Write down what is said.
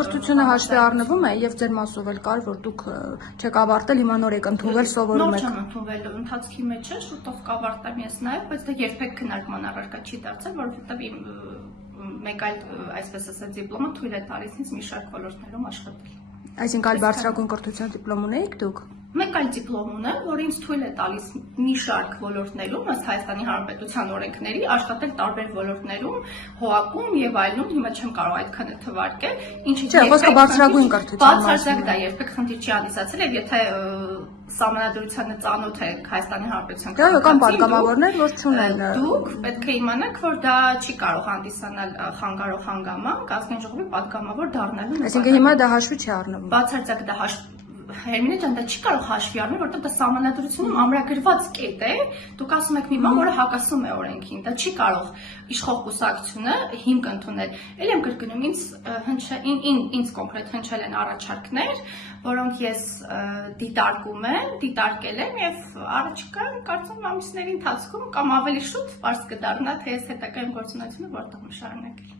կրթությունը հաշվի առնվում է եւ ձեր մասով էլ կար, որ դուք չեք ավարտել, հիմա նոր եք ընդունվել, սովորում եք։ Նոր չեմ ընդունվել, ընթացքի մեջ է, շուտով կավարտեմ ես նաեւ, բայց դա երբեք քննարկման առարկա չի դարձել, որովհետեւ իմ մեկ այլ, այսպես ասած, դիպլոմը թույլ է տալիս ինձ մի շարք ոլորտներում աշխատել։ Այսինքն այլ բարձրագույն կրթության դիպլոմ ունեիք դուք։ Մեկ այլ դիպլոմ ունեմ, որ ինձ թույլ է տալիս մի շարք ոլորտներում, ըստ Հայաստանի Հանրապետության օրենքների, աշխատել տարբեր ոլորտներում, հողակում եւ այլնում, հիմա չեմ կարող այդքանը թվարկել, ինչի խոսքը բարձրագույն կրթության բացարձակ դա երբեք խնդիր չի հանդիսացել եւ եթե սահմանադրությանը ծանոթ եք Հայաստանի Հանրապետության կան պատգամավորներ, որ չունեն։ Դուք պետք է իմանաք, որ դա չի կարող հանդիսանալ խանգարող հանգամանք ազգային ժողովի պատգամավոր դառնալու։ Այսինքն հիմա դա հաշվի չի առնվում։ Բացարձակ դա Հերմինե ջան, դա չի կարող հաշվի առնել, որտեղ դա սահմանադրությունում ամրագրված կետ է, դուք ասում եք մի բան, որը հակասում է օրենքին, դա չի կարող իշխող կուսակցությունը հիմք ընդունել։ Էլ եմ կրկնում, ինձ կոնկրետ հնչել են առաջարկներ, որոնք ես դիտարկել եմ եւ առաջիկա կարծում եմ ամիսների ընթացքում կամ ավելի շուտ պարզ կդառնա, թե ես հետագայում գործունեությունը որտեղ եմ շարունակել։